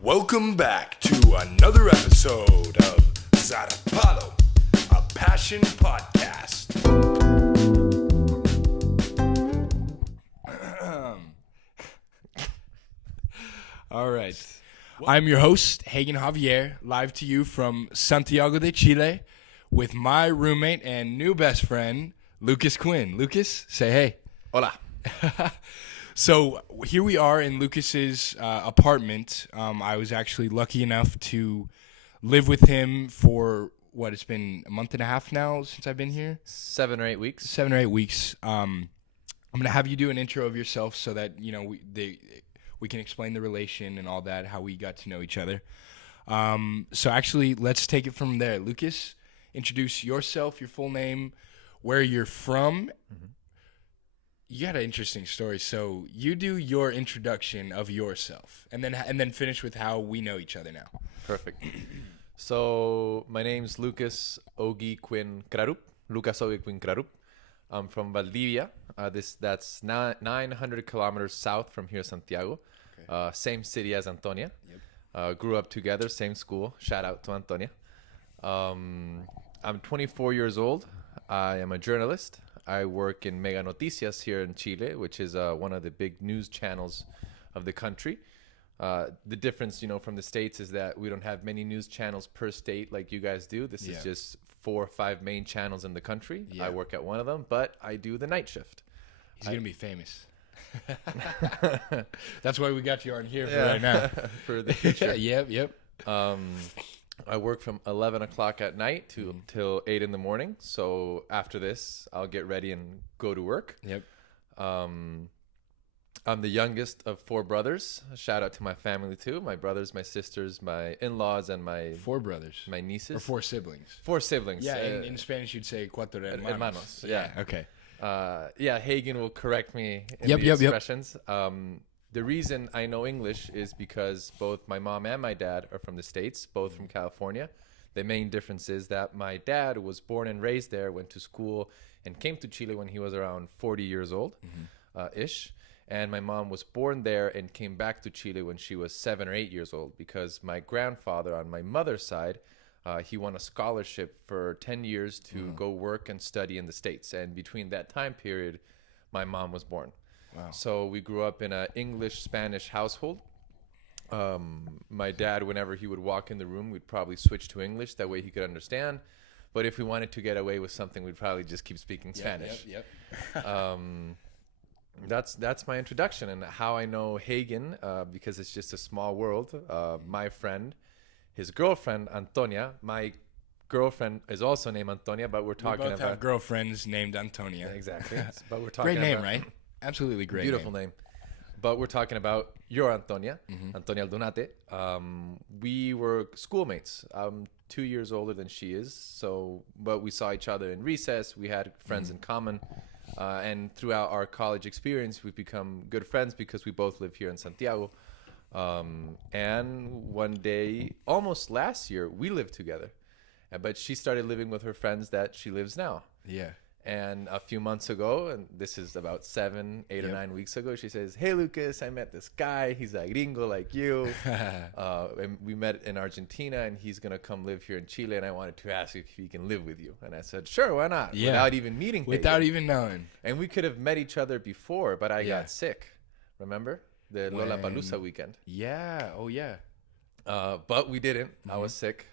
Welcome back to another episode of Zarpado, a passion podcast. All right. I'm your host, Hagen Javier, live to you from Santiago de Chile with my roommate and new best friend, Lucas Quinn. Lucas, say hey. Hola. So here we are in Lucas's apartment. I was actually lucky enough to live with him for, it's been a month and a half now since I've been here? 7 or 8 weeks. 7 or 8 weeks. I'm going to have you do an intro of yourself so that, we can explain the relation and all that, how we got to know each other. So actually, let's take it from there. Lucas, introduce yourself, your full name, where you're from. Mm-hmm. You got an interesting story. So you do your introduction of yourself, and then finish with how we know each other now. Perfect. So my name's Lucas Ogi Quinn Krarup. Lucas Ogi Quinn Krarup. I'm from Valdivia. That's 900 kilometers south from here, Santiago. Okay. Same city as Antonia. Yep. Grew up together, same school. Shout out to Antonia. I'm 24 years old. I am a journalist. I work in Mega Noticias here in Chile, which is one of the big news channels of the country. The difference, from the States is that we don't have many news channels per state like you guys do. This is just 4 or 5 main channels in the country. Yeah. I work at one of them, but I do the night shift. He's going to be famous. That's why we got you on here for right now. For the future. Yep. I work from 11 o'clock at night till 8 in the morning. So after this, I'll get ready and go to work. Yep. I'm the youngest of 4 brothers. Shout out to my family too. My brothers, my sisters, my in-laws, and my 4 brothers. My nieces. Or 4 siblings. 4 siblings. Yeah, in Spanish you'd say cuatro hermanos. Yeah. Okay. Hagen will correct me in the expressions. The reason I know English is because both my mom and my dad are from the States, both from California. The main difference is that my dad was born and raised there, went to school, and came to Chile when he was around 40 years old, ish. And my mom was born there and came back to Chile when she was 7 or 8 years old, because my grandfather on my mother's side, he won a scholarship for 10 years to go work and study in the States. And between that time period, my mom was born. Wow. So we grew up in an English-Spanish household. My dad, whenever he would walk in the room, we'd probably switch to English. That way he could understand. But if we wanted to get away with something, we'd probably just keep speaking Spanish. Yep. That's my introduction and how I know Hagen, because it's just a small world. My friend, his girlfriend, Antonia. My girlfriend is also named Antonia, but we both have girlfriends named Antonia. Exactly. But we're talking great name, right? Absolutely great. Beautiful name. But we're talking about your Antonia, Antonia Aldunate. We were schoolmates. I'm 2 years older than she is. But we saw each other in recess. We had friends in common. And throughout our college experience, we've become good friends because we both live here in Santiago. And one day, almost last year, we lived together. But she started living with her friends that she lives now. Yeah. And a few months ago, and this is about 7, 8 or 9 weeks ago, she says, "Hey, Lucas, I met this guy. He's a gringo like you. And we met in Argentina, and he's going to come live here in Chile. And I wanted to ask if he can live with you." And I said, "Sure, why not?" Yeah. Without even meeting him. Without even knowing. And we could have met each other before, but I got sick. Remember? The Lollapalooza weekend. Yeah. Oh, yeah. But we didn't. I was sick.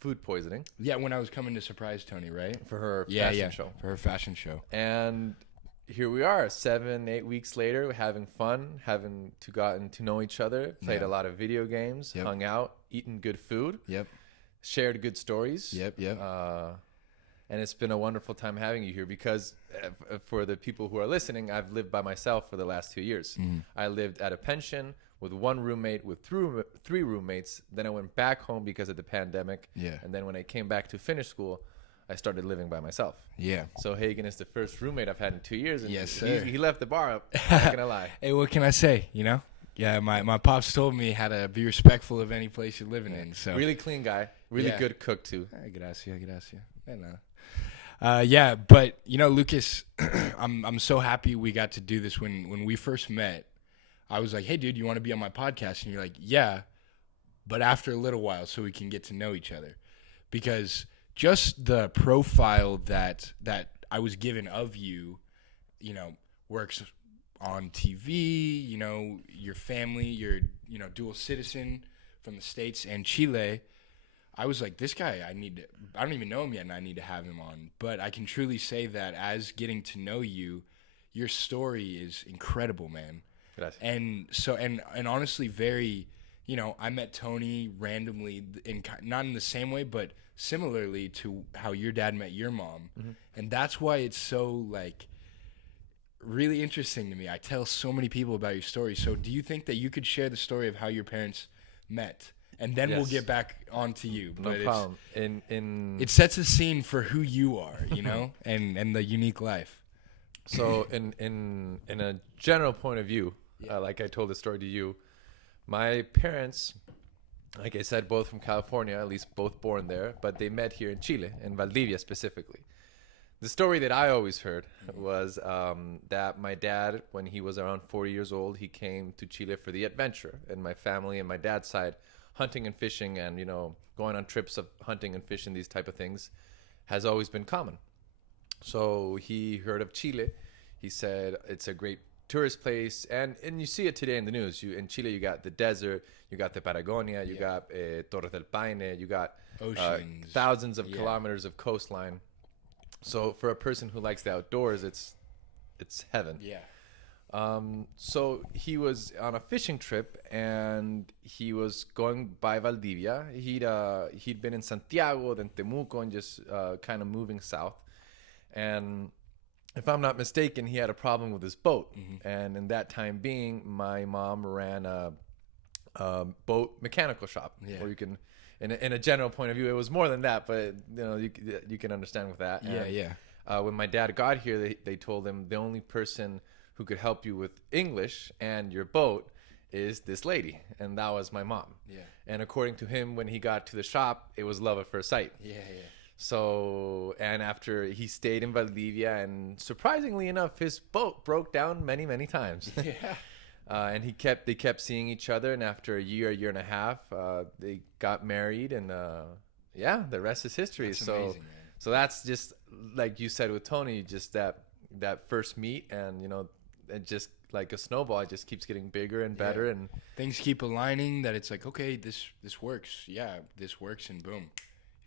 Food poisoning. Yeah, when I was coming to surprise Tony, right? For her fashion show. For her fashion show. And here we are, 7, 8 weeks later, having fun, having gotten to know each other, played a lot of video games, hung out, eaten good food, shared good stories. Yep. And it's been a wonderful time having you here because for the people who are listening, I've lived by myself for the last 2 years. I lived at a pension with 1 roommate, with 3 roommates. Then I went back home because of the pandemic. Yeah. And then when I came back to finish school, I started living by myself. Yeah. So Hagen is the first roommate I've had in 2 years. And yes, sir. He left the bar up. I'm not gonna lie. Hey, what can I say? Yeah, my pops told me how to be respectful of any place you're living in. So really clean guy, really good cook too. Gracias. Yeah, but Lucas, I'm so happy we got to do this. When we first met, I was like, "Hey, dude, you want to be on my podcast?" And you're like, "Yeah, but after a little while, so we can get to know each other. Because just the profile that I was given of you, you know, works on TV, you know, your family, you're, you know, dual citizen from the States and Chile. I was like, this guy, I don't even know him yet, and I need to have him on. But I can truly say that as getting to know you, your story is incredible, man. Gracias. And so, and honestly, very, you know, I met Tony randomly, not in the same way, but similarly to how your dad met your mom. Mm-hmm. And that's why it's so, like, really interesting to me. I tell so many people about your story. So do you think that you could share the story of how your parents met? And then we'll get back onto you. No problem. It sets a scene for who you are, you know, and the unique life. So in a general point of view, like I told the story to you, my parents, like I said, both from California, at least both born there, but they met here in Chile, in Valdivia specifically. The story that I always heard was that my dad, when he was around 40 years old, he came to Chile for the adventure. And my family and my dad's side, hunting and fishing and, you know, going on trips of hunting and fishing, these type of things, has always been common. So he heard of Chile. He said it's a great tourist place. And you see it today in the news. In Chile, you got the desert, you got the Patagonia, you got Torres del Paine, you got thousands of kilometers of coastline. So for a person who likes the outdoors, it's heaven. Yeah. So he was on a fishing trip and he was going by Valdivia. He'd been in Santiago, then Temuco, and just kind of moving south. And if I'm not mistaken, he had a problem with his boat. Mm-hmm. And in that time being, my mom ran a boat mechanical shop where you can, in a general point of view, it was more than that, but you know, you can understand with that. And, when my dad got here, they told him the only person who could help you with English and your boat is this lady, and that was my mom. Yeah. And according to him, when he got to the shop, it was love at first sight. Yeah. So, and after he stayed in Valdivia, and surprisingly enough, his boat broke down many, many times. Yeah. And they kept seeing each other, and after a year and a half, they got married, and the rest is history. That's amazing, man. So that's just like you said with Tony, just that first meet, and you know, it just like a snowball, it just keeps getting bigger and better, and things keep aligning. That it's like, okay, this works. Yeah, this works, and boom,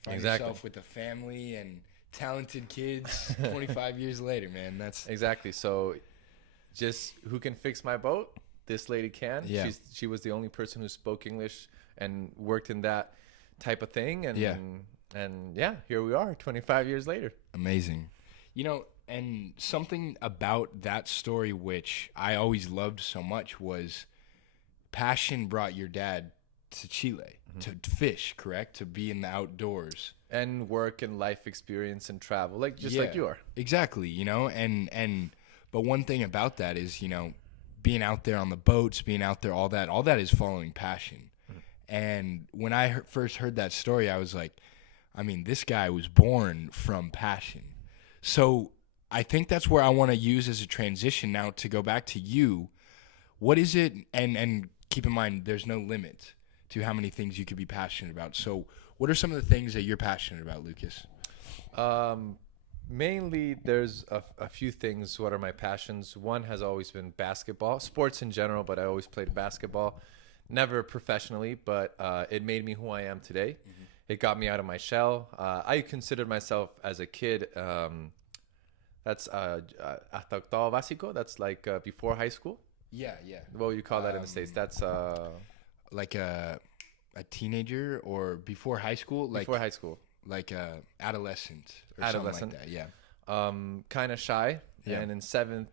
you find yourself with a family and talented kids. 25 years later, man, that's exactly. So, just who can fix my boat? This lady can. Yeah. She was the only person who spoke English and worked in that type of thing, and here we are 25 years later. Amazing. You know, and something about that story which I always loved so much was passion brought your dad to Chile to fish, correct? To be in the outdoors. And work and life experience and travel, like you are. Exactly, you know, but one thing about that is, you know, being out there on the boats, being out there, all that is following passion. And when I first heard that story, I was like, I mean, this guy was born from passion. So I think that's where I want to use as a transition now to go back to you. What is it? And keep in mind, there's no limit to how many things you could be passionate about. So what are some of the things that you're passionate about, Lucas? Mainly, there's a few things. What are my passions? One has always been basketball, sports in general, but I always played basketball. Never professionally, but it made me who I am today. Mm-hmm. It got me out of my shell. I considered myself as a kid, that's hasta octavo básico. That's like before high school. Yeah. What would you call that in the States? That's like a teenager or before high school? Before high school. Like a adolescent or something like that, yeah. Kind of shy. Yeah. And in seventh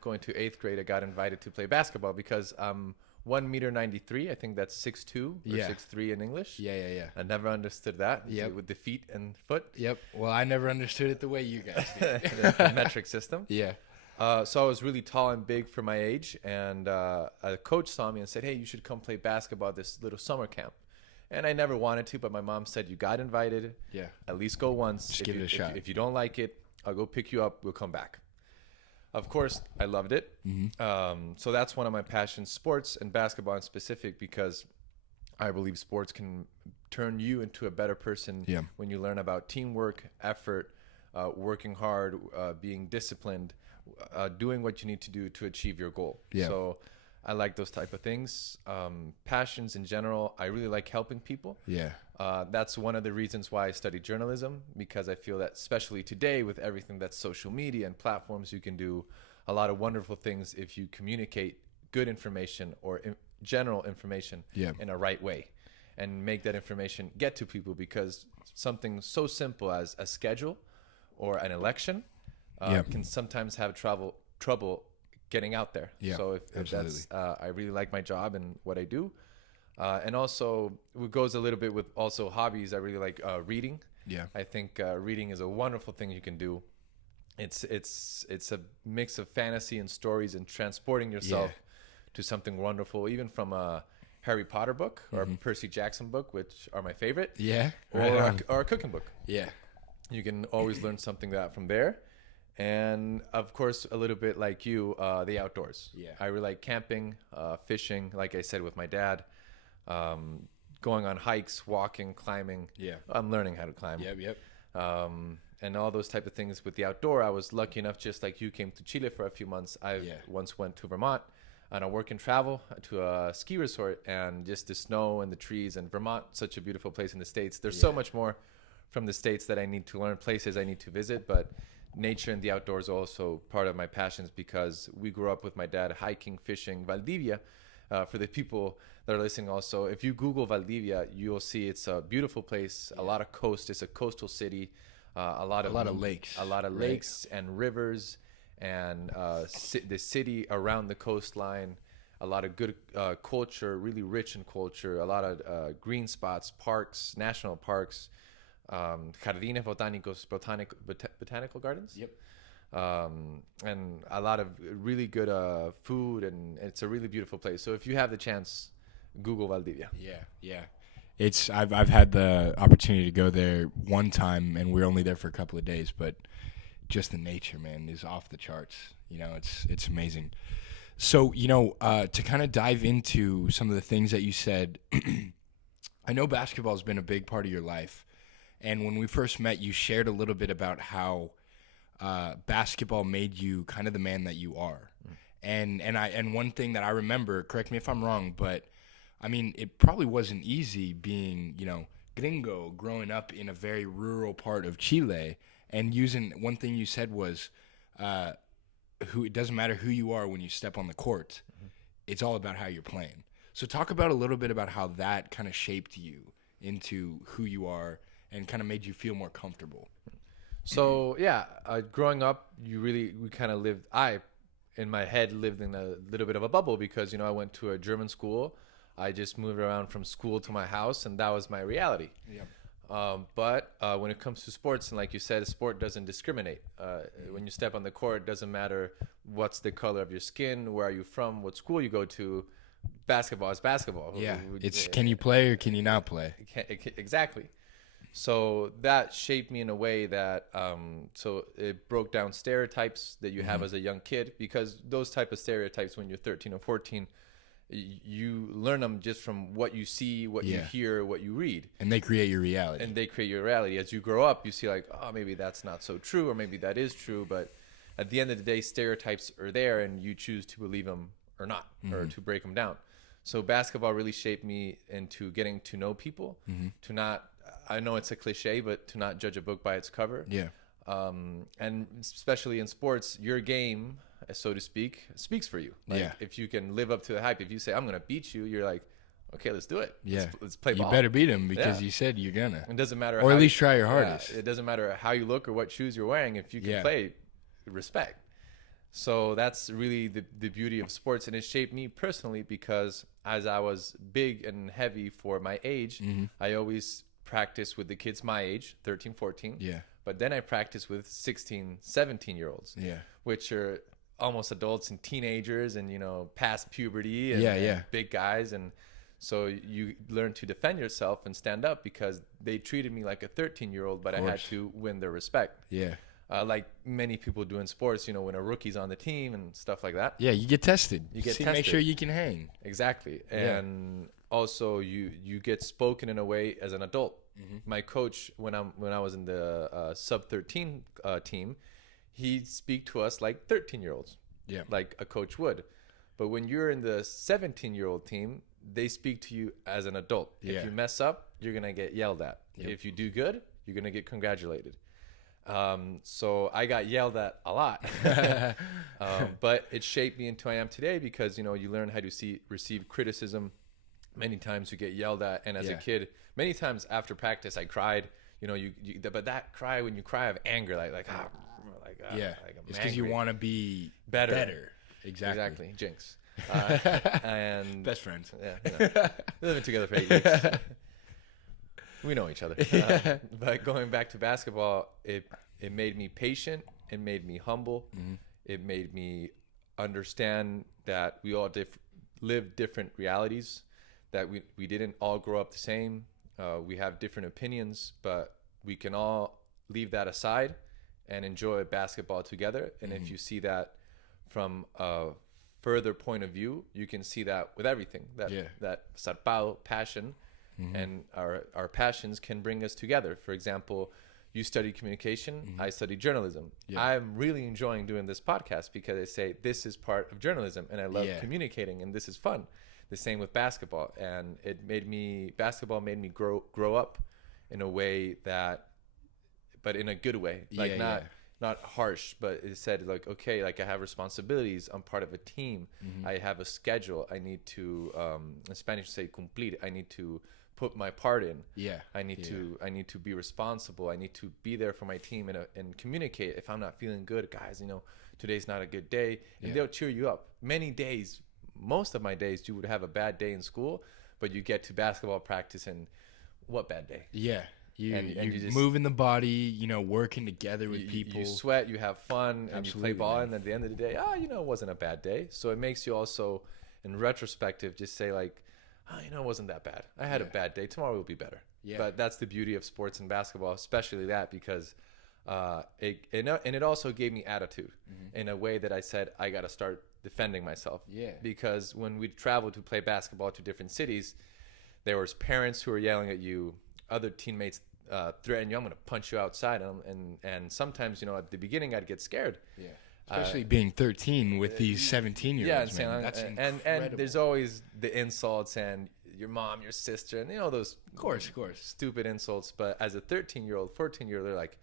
going to eighth grade, I got invited to play basketball because 1.93 m. I think that's 6'2" or 6'3" in English. Yeah. I never understood that. Yep. With the feet and foot. Yep. Well, I never understood it the way you guys did. the metric system. Yeah. So I was really tall and big for my age, and a coach saw me and said, "Hey, you should come play basketball at this little summer camp." And I never wanted to, but my mom said, "You got invited. Yeah. At least go once. Just give it a shot. If you don't like it, I'll go pick you up. We'll come back." Of course, I loved it. Mm-hmm. So that's one of my passions, sports and basketball in specific, because I believe sports can turn you into a better person when you learn about teamwork, effort, working hard, being disciplined, doing what you need to do to achieve your goal. So I like those type of things. Passions in general, I really like helping people. That's one of the reasons why I studied journalism, because I feel that especially today with everything that's social media and platforms, you can do a lot of wonderful things if you communicate good information or general information in a right way and make that information get to people, because something so simple as a schedule or an election can sometimes have trouble getting out there. So if that's I really like my job and what I do. And also it goes a little bit with also hobbies. I really like reading. I think reading is a wonderful thing you can do. It's a mix of fantasy and stories and transporting yourself to something wonderful, even from a Harry Potter book or a Percy Jackson book, which are my favorite. Or a cooking book. You can always learn something from there. And of course, a little bit like you, the outdoors. I really like camping, fishing, like I said, with my dad, going on hikes, walking, climbing. I'm learning how to climb. And all those type of things with the outdoor. I was lucky enough, just like you came to Chile for a few months. I once went to Vermont on a work and travel to a ski resort, and just the snow and the trees, and Vermont, such a beautiful place in the States. There's so much more from the States that I need to learn, places I need to visit, but nature and the outdoors are also part of my passions, because we grew up with my dad hiking, fishing. Valdivia, for the people that are listening also, if you Google Valdivia, you'll see it's a beautiful place, a lot of coast. It's a coastal city, a lot of lakes and rivers, and the city around the coastline, a lot of good culture, really rich in culture, a lot of green spots, parks, national parks, jardines botánicos, botanical gardens. And a lot of really good food, and it's a really beautiful place. So if you have the chance, Google Valdivia. I've had the opportunity to go there one time, and we're only there for a couple of days, but just the nature, man, is off the charts. It's amazing. So, to kind of dive into some of the things that you said, I know basketball has been a big part of your life. And when we first met, you shared a little bit about how basketball made you kind of the man that you are. And one thing that I remember, correct me if I'm wrong, but I mean, it probably wasn't easy being, gringo, growing up in a very rural part of Chile, and one thing you said was, it doesn't matter who you are when you step on the court. It's all about how you're playing. So talk about a little bit about how that kind of shaped you into who you are and kind of made you feel more comfortable. So growing up, in my head lived in a little bit of a bubble, because I went to a German school. I just moved around from school to my house, and that was my reality. But when it comes to sports, and like you said, sport doesn't discriminate. When you step on the court, it doesn't matter what's the color of your skin, where are you from, what school you go to. Basketball is basketball. It's can you play or can you not play? Exactly. So that shaped me in a way that so it broke down stereotypes that you have as a young kid, because those type of stereotypes when you're 13 or 14, you learn them just from what you see, what you hear, what you read. And they create your reality. As you grow up, you see like, oh, maybe that's not so true, or maybe that is true. But at the end of the day, stereotypes are there, and you choose to believe them or not, or to break them down. So basketball really shaped me into getting to know people, to not, I know it's a cliche, but to not judge a book by its cover. And especially in sports, your game, so to speak, speaks for you. If you can live up to the hype, if you say, I'm going to beat you, you're like, okay, let's do it. Let's play ball. You better beat him, because you said you're going to. It doesn't matter. Or at least try your hardest. It doesn't matter how you look or what shoes you're wearing. If you can play, respect. So that's really the beauty of sports. And it shaped me personally, because as I was big and heavy for my age, I always practiced with the kids my age, 13, 14. But then I practiced with 16, 17-year-olds, which are almost adults and teenagers, and, past puberty and big guys. And so you learn to defend yourself and stand up, because they treated me like a 13-year-old, but I had to win their respect. Like many people do in sports, when a rookie's on the team and stuff like that. You get tested. Make sure you can hang. Exactly. And also you get spoken in a way as an adult. My coach, when I was in the sub 13 team, he'd speak to us like 13-year-olds, like a coach would. But when you're in the 17-year-old team, they speak to you as an adult. If you mess up, you're gonna get yelled at. If you do good, you're gonna get congratulated. So I got yelled at a lot, but it shaped me into who I am today, because you learn how to receive criticism. Many times you get yelled at, and as a kid, many times after practice I cried. But that cry, when you cry of anger, like it's because you want to be better. Exactly. Jinx. And best friends. Living together for 8 weeks. We know each other. But going back to basketball, it made me patient. It made me humble. It made me understand that we all live different realities, that we didn't all grow up the same. We have different opinions, but we can all leave that aside and enjoy basketball together. And if you see that from a further point of view, you can see that with everything, that Zarpado passion. And our passions can bring us together. For example, you study communication, I study journalism. I'm really enjoying doing this podcast because I say this is part of journalism, and I love communicating, and this is fun. The same with basketball, and basketball made me grow up in a way but in a good way, like not harsh, but it said like, okay, like I have responsibilities. I'm part of a team. I have a schedule. I need to, in Spanish say cumplir. I need to put my part in. I need to be responsible. I need to be there for my team and communicate. If I'm not feeling good, guys, today's not a good day, and they'll cheer you up. Most of my days, you would have a bad day in school, but you get to basketball practice and what bad day? You're just moving the body, working together with people. You sweat, you have fun, and you play ball, and at the end of the day, it wasn't a bad day. So it makes you also, in retrospective, just say like, it wasn't that bad. I had a bad day. Tomorrow will be better. But that's the beauty of sports and basketball, especially that, because it also gave me attitude in a way that I said, I got to start defending myself. Because when we traveled to play basketball to different cities, there was parents who were yelling at you, other teammates threaten you, I'm going to punch you outside. And sometimes, at the beginning, I'd get scared. Especially being 13 with these 17-year-olds, man. That's incredible. And there's always the insults and your mom, your sister, and those of course stupid insults. But as a 13-year-old, 14-year-old, they're like,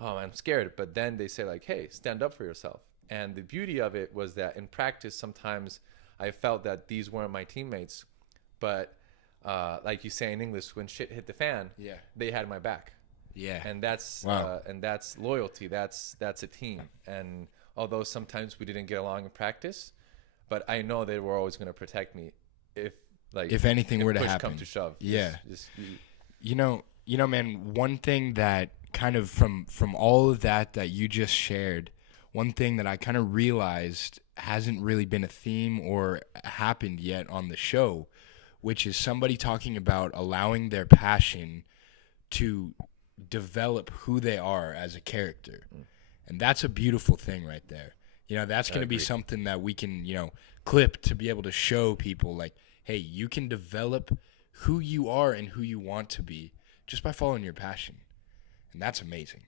oh, I'm scared. But then they say like, hey, stand up for yourself. And the beauty of it was that in practice, sometimes I felt that these weren't my teammates, but like you say in English, when shit hit the fan, they had my back. And that's loyalty. That's a team. And although sometimes we didn't get along in practice, but I know they were always going to protect me if anything were to happen. Come to shove. Man, one thing that kind of from all of that you just shared, one thing that I kind of realized hasn't really been a theme or happened yet on the show, which is somebody talking about allowing their passion to develop who they are as a character. And that's a beautiful thing right there. That's going to be something that we can, clip to be able to show people like, hey, you can develop who you are and who you want to be just by following your passion. And that's amazing.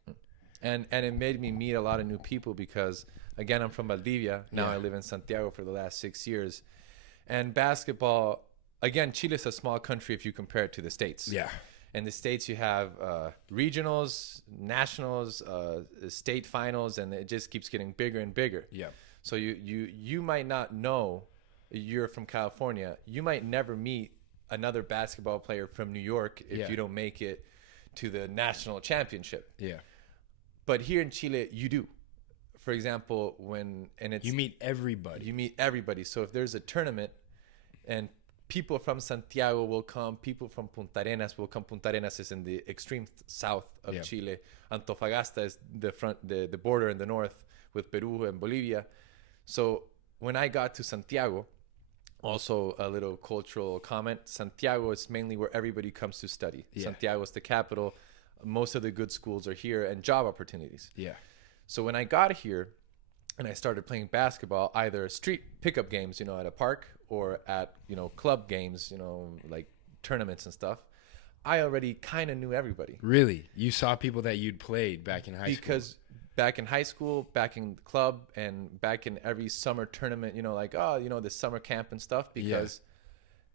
And it made me meet a lot of new people because, again, I'm from Valdivia. Now I live in Santiago for the last 6 years. And basketball, again, Chile is a small country if you compare it to the States. In the States, you have regionals, nationals, state finals, and it just keeps getting bigger and bigger. So you might not know, you're from California. You might never meet another basketball player from New York if you don't make it to the national championship. But here in Chile, you do. For example, you meet everybody. So if there's a tournament and people from Santiago will come, people from Punta Arenas will come. Punta Arenas is in the extreme south of Chile. Antofagasta is the border in the north with Peru and Bolivia. So when I got to Santiago, also a little cultural comment, Santiago is mainly where everybody comes to study. Santiago is the capital. Most of the good schools are here, and job opportunities. So when I got here, and I started playing basketball, either street pickup games, at a park, or at, club games, like tournaments and stuff, I already kind of knew everybody. Really? You saw people that you'd played back in high school? Because back in high school, back in the club, and back in every summer tournament, the summer camp and stuff, because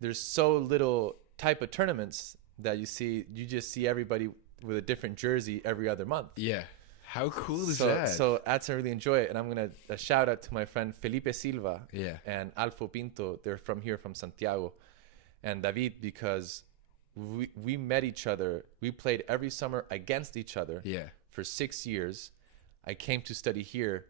there's so little type of tournaments that you just see everybody with a different jersey every other month. Yeah. How cool is that? So that's I really enjoy it. And I'm going to shout out to my friend Felipe Silva and Alfo Pinto. They're from here, from Santiago. And David, because we met each other. We played every summer against each other for 6 years. I came to study here,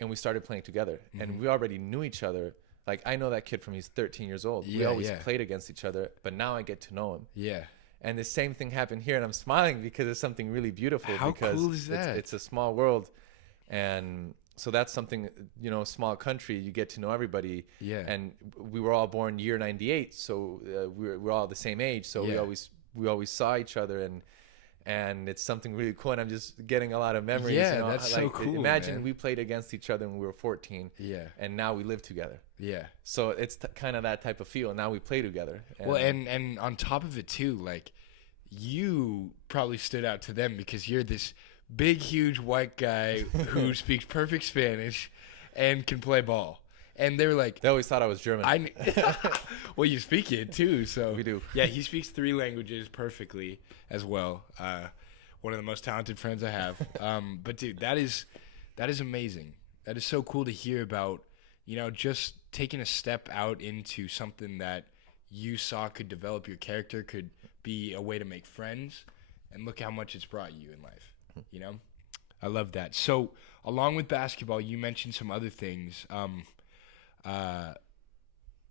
and we started playing together. And we already knew each other. Like, I know that kid from he's 13 years old. We always played against each other, but now I get to know him. Yeah. And the same thing happened here, and I'm smiling because it's something really beautiful. How cool is that? It's a small world, and so that's something, small country, you get to know everybody. Yeah. And we were all born year 98, so we're all the same age. So we always saw each other, and it's something really cool. And I'm just getting a lot of memories. Yeah, that's so cool. Imagine we played against each other when we were 14. Yeah. And now we live together. Yeah. So it's kind of that type of feel. Now we play together. And on top of it too, like, you probably stood out to them because you're this big, huge white guy who speaks perfect Spanish and can play ball. And they were like, they always thought I was German. Well, you speak it too, so we do. Yeah, he speaks 3 languages perfectly as well. One of the most talented friends I have. But dude, that is amazing. That is so cool to hear about. Just taking a step out into something that you saw could develop your character, could be a way to make friends, and look how much it's brought you in life. I love that. So, along with basketball, you mentioned some other things.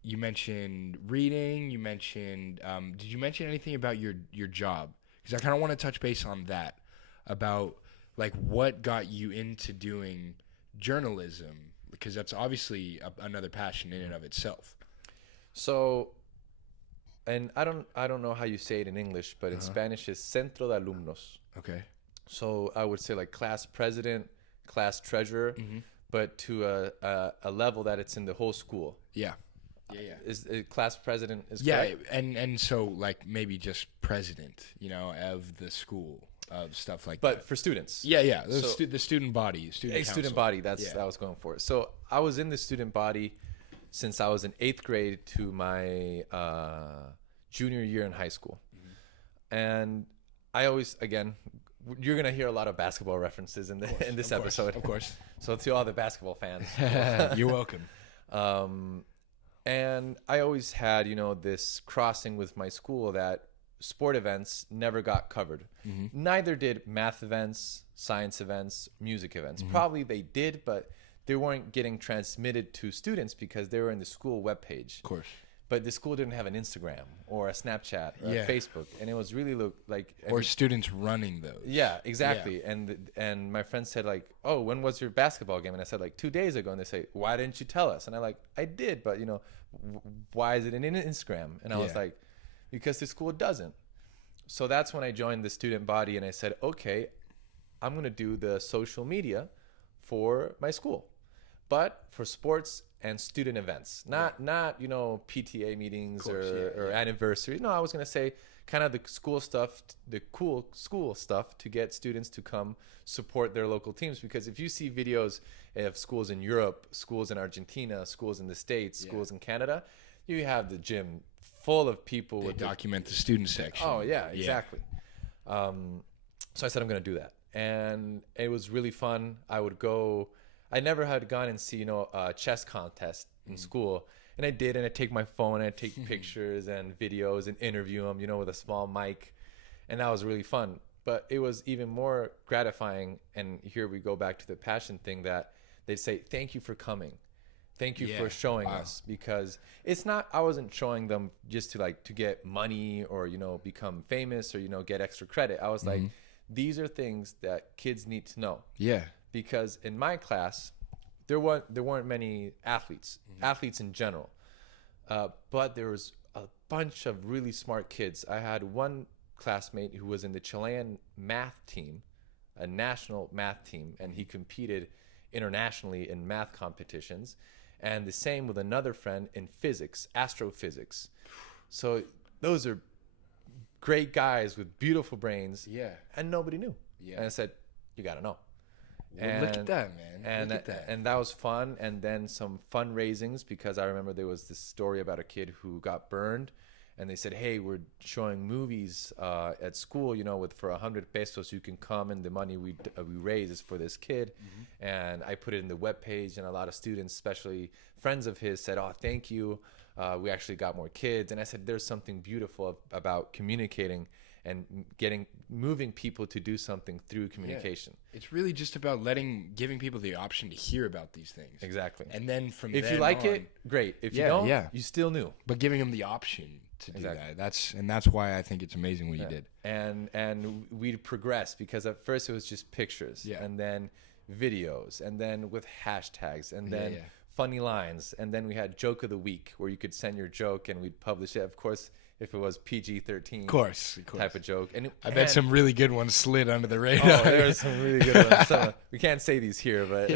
You mentioned reading. You mentioned. Did you mention anything about your job? Because I kind of want to touch base on that, about like what got you into doing journalism, because that's obviously another passion in and of itself. So, and I don't know how you say it in English, but in Spanish it's Centro de Alumnos. Okay. So I would say like class president, class treasurer, but to a level that it's in the whole school. Yeah. Yeah. Is class president is correct? and so like maybe just president, of the school, of stuff like that. But for students. Yeah. The student body, student body. That's what I was going for. So I was in the student body since I was in 8th grade to my junior year in high school, and I always, again, you're gonna hear a lot of basketball references in this episode, of course. So to all the basketball fans, you're welcome. And I always had, this crossing with my school that sport events never got covered. Neither did math events, science events, music events. Probably they did, but they weren't getting transmitted to students because they were in the school webpage. Of course. But the school didn't have an Instagram or a Snapchat or a Facebook, and it was really or students running those. Yeah, exactly. Yeah. And my friend said like, "Oh, when was your basketball game?" And I said like 2 days ago. And they say, "Why didn't you tell us?" And I did, but why is it in Instagram? And I was like, because the school doesn't. So that's when I joined the student body, and I said, okay, I'm gonna do the social media for my school, but for sports and student events, not PTA meetings or anniversaries. No, I was gonna say kind of the school stuff, the cool school stuff, to get students to come support their local teams. Because if you see videos of schools in Europe, schools in Argentina, schools in the States, schools in Canada, you have the gym full of people. They document the student section. Oh yeah, exactly. So I said I'm gonna do that, and it was really fun. I would go. I never had gone and see, a chess contest in school. And I did, and I'd take my phone, and I'd take pictures and videos and interview them, with a small mic. And that was really fun. But it was even more gratifying, and here we go back to the passion thing, that they'd say, thank you for coming. Thank you for showing us. Because it's not, I wasn't showing them just to get money or, become famous or, get extra credit. I was like, these are things that kids need to know. Yeah. Because in my class, there weren't many athletes in general, but there was a bunch of really smart kids. I had one classmate who was in the Chilean math team, a national math team, and he competed internationally in math competitions, and the same with another friend in physics, astrophysics. So those are great guys with beautiful brains. Yeah. And nobody knew. Yeah. And I said, you got to know. Well, look at that, man. And, look at that. And that was fun. And then some fundraisings, because I remember there was this story about a kid who got burned. And they said, hey, we're showing movies at school, you know, with for 100 pesos you can come, and the money we raise is for this kid. Mm-hmm. And I put it in the webpage, and a lot of students, especially friends of his, said, oh, thank you. We actually got more kids. And I said, there's something beautiful about communicating and moving people to do something through communication. Yeah. It's really just about giving people the option to hear about these things. Exactly. And then from if you like it, great. If you don't, you still knew. But giving them the option to do that. That's why I think it's amazing what you did. And we progressed, because at first it was just pictures, and then videos, and then with hashtags, and then funny lines, and then we had joke of the week, where you could send your joke and we'd publish it. Of course, if it was PG-13 type of joke. And I bet some really good ones slid under the radar. Oh, there were some really good ones. We can't say these here, but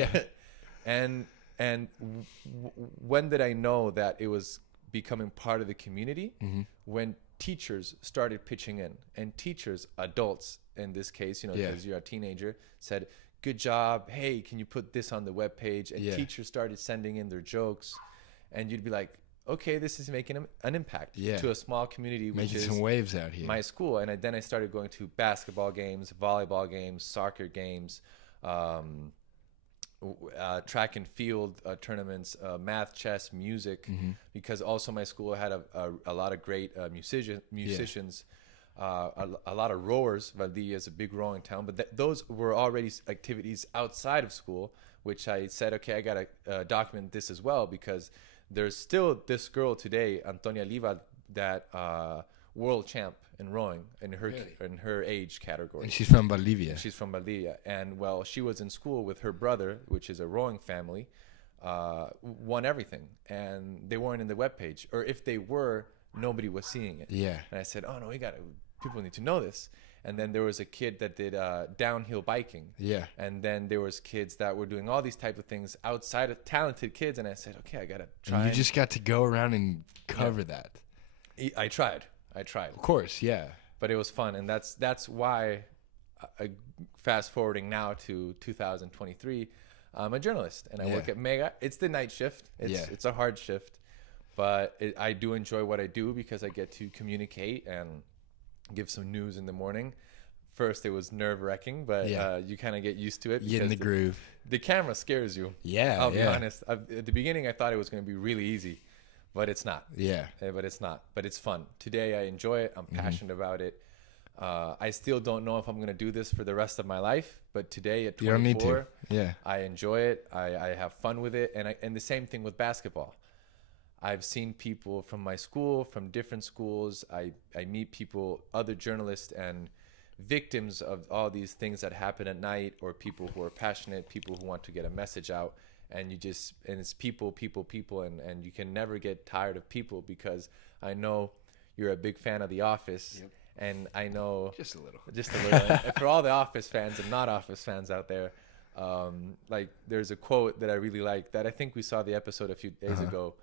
when did I know that it was becoming part of the community? Mm-hmm. When teachers started pitching in, and teachers, adults in this case, you know, because you're a teenager, said, good job. Hey, can you put this on the webpage? And teachers started sending in their jokes, and you'd be like, okay, this is making an impact to a small community, which is some waves out here. My school. And then I started going to basketball games, volleyball games, soccer games, track and field tournaments, math, chess, music, because also my school had a lot of great musicians, a lot of rowers. Valdivia is a big rowing town, but those were already activities outside of school, which I said, okay, I got to document this as well, because there's still this girl today, Antonia Liva, that world champ in rowing in her age category. And she's from Bolivia. She's from Bolivia. And well, she was in school with her brother, which is a rowing family, won everything. And they weren't in the webpage. Or if they were, nobody was seeing it. Yeah. And I said, oh no, people need to know this. And then there was a kid that did downhill biking. Yeah. And then there was kids that were doing all these type of things outside of talented kids. And I said, okay, I got to try. And you just got to go around and cover that. I tried. Of course, yeah. But it was fun. And that's why, fast forwarding now to 2023, I'm a journalist. And I work at Mega. It's the night shift. It's a hard shift. But I do enjoy what I do, because I get to communicate and give some news in the morning. First, it was nerve-wracking, but you kind of get used to it. Get in the groove. The camera scares you. Yeah, I'll be honest. At the beginning, I thought it was going to be really easy, but it's not. Yeah. But it's not. But it's fun. Today, I enjoy it. I'm passionate about it. I still don't know if I'm going to do this for the rest of my life, but today at 24, you don't need to. Yeah. I enjoy it. I have fun with it. And the same thing with basketball. I've seen people from my school, from different schools. I meet people, other journalists and victims of all these things that happen at night, or people who are passionate, people who want to get a message out. And it's people, and you can never get tired of people, because I know you're a big fan of The Office. Yep. And I know just a little. And for all the Office fans and not Office fans out there, like there's a quote that I really like, that I think we saw the episode a few days ago,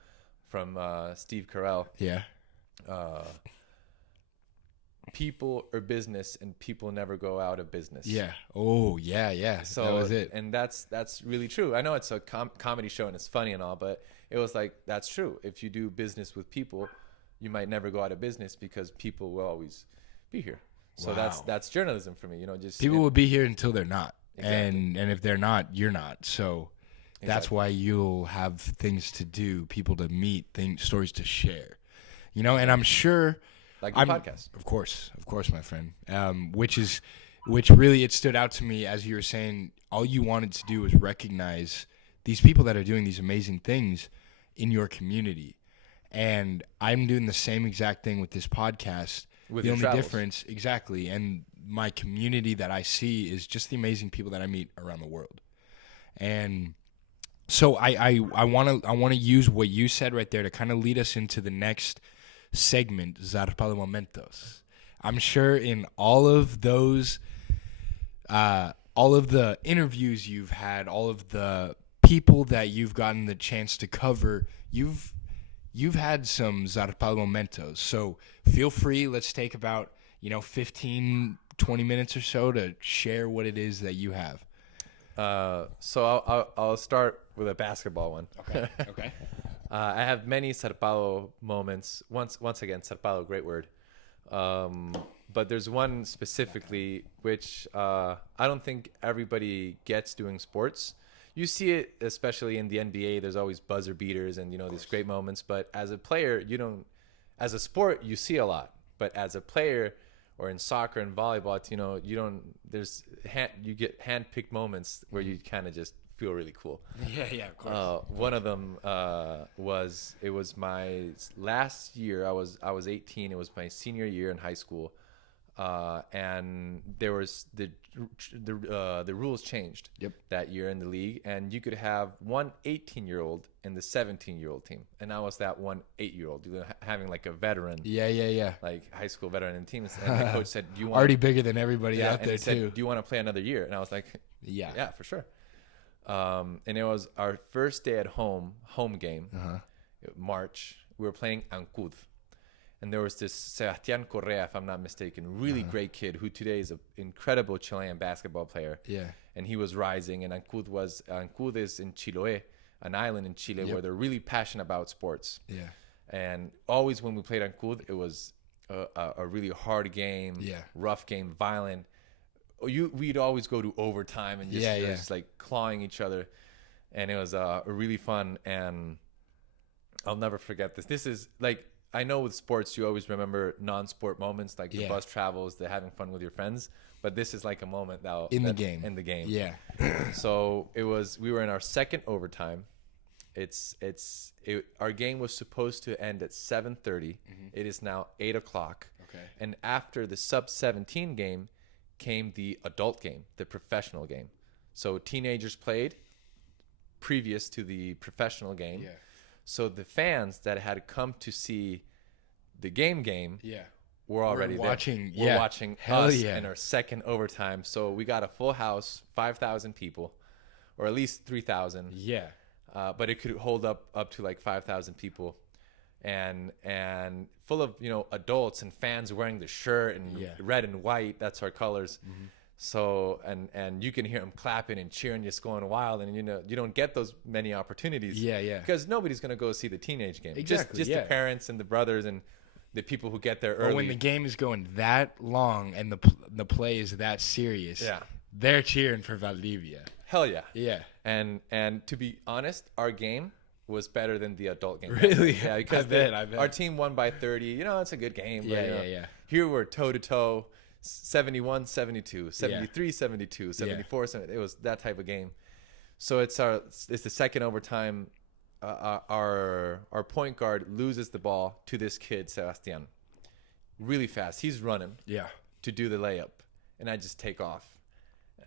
from Steve Carell. Yeah. People are business, and people never go out of business. Yeah. Oh, yeah. So that was it. And that's really true. I know it's a comedy show and it's funny and all, but it was like, that's true. If you do business with people, you might never go out of business, because people will always be here. So that's journalism for me. You know, just people will be here until they're not. Exactly. And if they're not, you're not. So that's why you'll have things to do, people to meet, stories to share, you know. And I'm sure, like the podcast, of course, my friend. Which really, it stood out to me as you were saying. All you wanted to do was recognize these people that are doing these amazing things in your community, and I'm doing the same exact thing with this podcast. With the only travels. difference, exactly, and my community that I see is just the amazing people that I meet around the world, and. So I want to use what you said right there to kind of lead us into the next segment, Zarpado momentos. I'm sure in all of those all of the interviews you've had, all of the people that you've gotten the chance to cover, you've had some Zarpado momentos. So feel free. Let's take about 15, 20 minutes or so to share what it is that you have. So I'll start with a basketball one. Okay. I have many Zarpado moments. Once again, Zarpado, great word. But there's one specifically which I don't think everybody gets doing sports. You see it especially in the NBA. There's always buzzer beaters and these great moments. But as a player, you don't. As a sport, you see a lot. But as a player, or in soccer and volleyball, it's, you don't. You get hand-picked moments where you kind of just feel really cool. Yeah, of course. One of them was my last year. I was 18. It was my senior year in high school, and there was the rules changed that year in the league, and you could have one 18-year-old in the 17-year-old team, and I was that one 8-year-old having like a veteran, like high school veteran in teams. And the coach said, "Do you want already bigger than everybody out there he said, too? Do you want to play another year?" And I was like, "Yeah, for sure." And it was our first day at home game, March. We were playing Ancud. And there was this Sebastián Correa, if I'm not mistaken, really great kid who today is an incredible Chilean basketball player. Yeah. And he was rising. And Ancud is in Chiloé, an island in Chile where they're really passionate about sports. Yeah. And always when we played Ancud, it was a really hard game, rough game, violent. We'd always go to overtime and just like clawing each other. And it was really fun. And I'll never forget this. This is like, I know with sports, you always remember non-sport moments, like the bus travels, the having fun with your friends. But this is like a moment in the game. Yeah. So we were in our second overtime. Our game was supposed to end at 7:30. It is now 8 o'clock. Okay. And after the sub-17 game came the adult game, the professional game. So teenagers played previous to the professional game. Yeah. So the fans that had come to see the game were already watching. We're watching us in our second overtime. So we got a full house, 5,000 people, or at least 3,000. Yeah. But it could hold up to like 5,000 people, and full of adults and fans wearing the shirt and red and white. That's our colors. Mm-hmm. So and you can hear them clapping and cheering, just going wild, and you don't get those many opportunities. Because nobody's gonna go see the teenage game. Exactly. Just the parents and the brothers and the people who get there early. But when the game is going that long and the play is that serious, they're cheering for Valdivia. Hell yeah. Yeah. And to be honest, our game was better than the adult game. Really? Yeah, because I bet. Our team won by 30. It's a good game. But, Here we're toe-to-toe. 71, 72, 73, 72, 74, 70. It was that type of game. So it's the second overtime. Our point guard loses the ball to this kid, Sebastián, really fast. He's running to do the layup, and I just take off.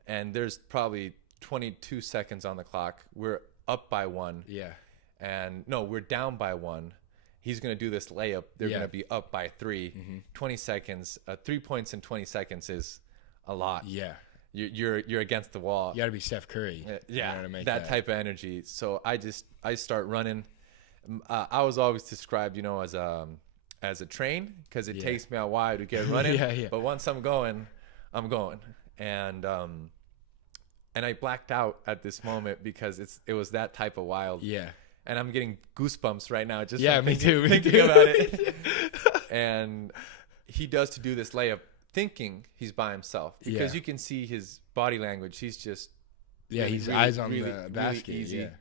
And there's probably 22 seconds on the clock. We're up by 1. Yeah. And no, we're down by 1. He's going to do this layup. They're going to be up by 3. Mm-hmm. 20 seconds. 3 points in 20 seconds is a lot. Yeah. You're against the wall. You got to be Steph Curry. That type of energy. So I start running. I was always described, as a train, because it takes me a while to get running. But once I'm going, I'm going. And I blacked out at this moment because it was that type of wild. Yeah. And I'm getting goosebumps right now. Just me too. Thinking about it. And he does to do this layup, thinking he's by himself, because you can see his body language. He's just he's eyes on the basket. Really easy. Yeah.